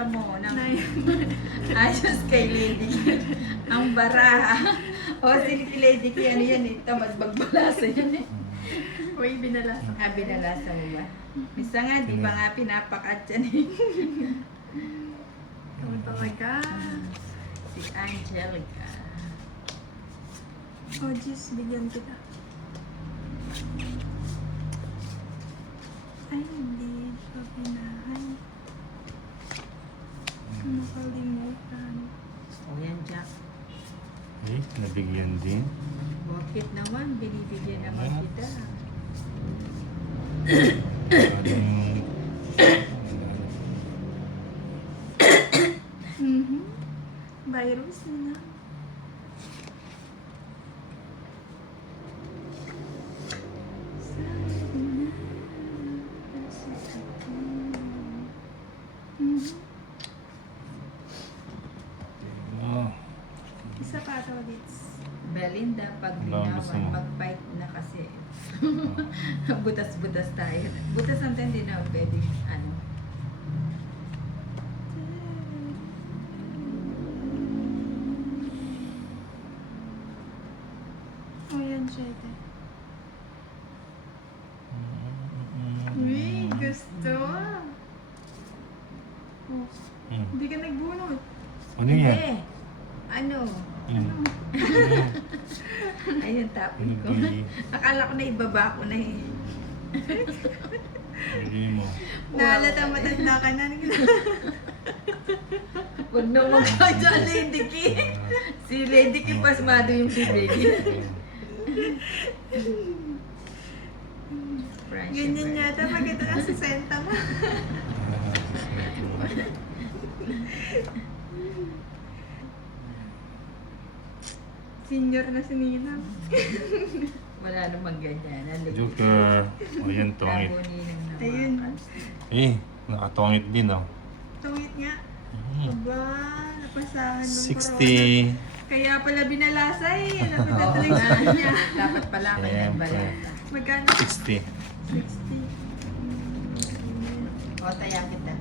binalasa mo ng ayos kay Lady K. Ang bara. O, si Lady K, ano yan eh, tamad magbalasa yan eh. Uy, binalasa. Ah, binalasa mo ba? Misa nga, di ba nga pinapakat yan eh. Ikaw talaga. Si Angelica. Oh, jeez, bigyan kita. Ay, hindi pa pinahay. Nakalimutan. O yan, Jack. Eh, nabigyan din. Bakit naman? Binibigyan naman kita. Anong... Virus na. Oh, Isa pa ito, Dits. Belinda, pag Ano ang gusto mo? binawan, mag-fight na kasi. Butas-butas tayo. Butas natin hindi na pwede, ano. Oh, yan siya ito. Uy, gusto. Oh, hindi ka nagbunot. Ano yan? Hindi. Ano? Ayun, tapin ko. Hindi. Akala ko na ibaba ko na eh. Hindi mo. Naalata matanda ka na. Huwag na magkakaw dyan, Lady K. Si Lady K, pasmado yung bibig. Ganyan yata pag ito ang 60 mo. Senior na si Ninang. Wala namang ganyan. Joker. O yan, tongit. Ayun. Eh, nakatongit din oh. Tungit nga. Mm. Aba, napasahan ng 60. Kaya pala binalasa eh. Dapat natuloy sa kanya. Dapat pala may Siyempre. nagbalata. Magkano? 60. 60. O, taya kita.